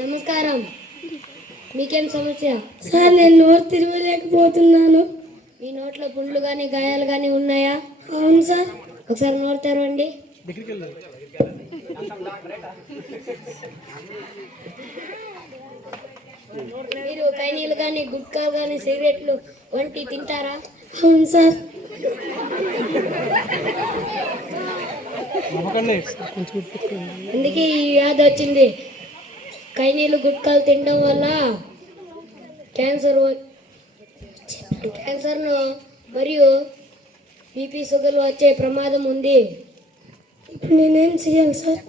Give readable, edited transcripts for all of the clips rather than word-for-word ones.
నమస్కారం. మీకేం సమస్య? సార్ నేను నోరు తిరగలేకపోతున్నాను. మీ నోట్లో పుండ్లు కానీ గాయాలు కానీ ఉన్నాయా? అవును సార్. ఒకసారి నోరు తెరవండి. మీరు కైనీలు కానీ గుట్కా కానీ సిగరెట్లు వంటి తింటారా? అవును సార్. అందుకే ఈ వ్యాధి వచ్చింది. కైనీలు గుట్కాలు తినడం వల్ల క్యాన్సర్ను మరియు బీపీ షుగర్లు వచ్చే ప్రమాదం ఉంది. ఇప్పుడు నేనేం చేయాలి సార్?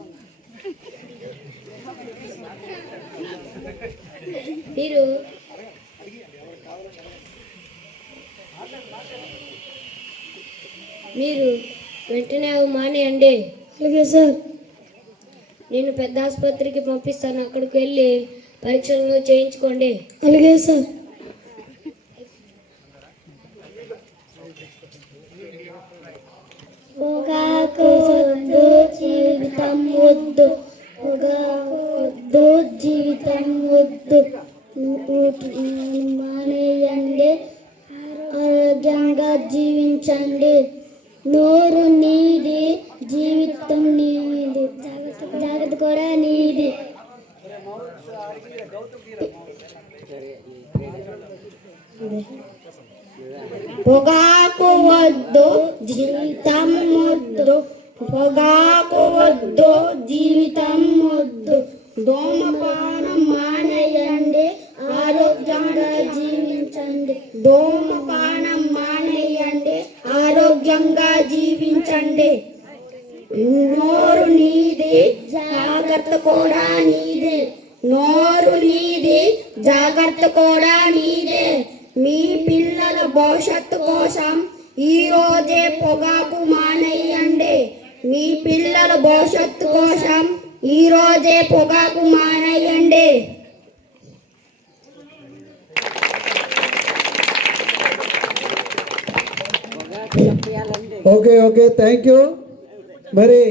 మీరు వెంటనే అవి మానేయండి. అలాగే సార్. నేను పెద్ద ఆసుపత్రికి పంపిస్తాను, అక్కడికి వెళ్ళి పరీక్షలు చేయించుకోండి. అలాగే సార్. పొగాకు వద్దు జీవితం వద్దు, పొగాకు వద్దు జీవితం వద్దు, మానేయండి, ఆరోగ్యంగా జీవించండి. నోరు నీది, జీవితం నీది, జాగ్రత్త కూడా నీది. పొగాకు వద్దు జీవితం వద్దు, పొగాకు వద్దు జీవితం వద్దు, ధూమపానం మానేయండి, ఆరోగ్యంగా జీవించండి. ధూమపానం మానేయండి, ఆరోగ్యంగా జీవించండి. నోరు నీది, జాగ్రత్త కూడా నీదే. నోరు నీది, జాగ్రత్త కూడా నీదే. మీ పిల్లల భవిష్యత్తు కోసం ఈ రోజే పొగాకు మానేయండి. మీ పిల్లల భవిష్యత్తు కోసం ఈ రోజే పొగాకు మానేయండి. Okay, thank you. మరి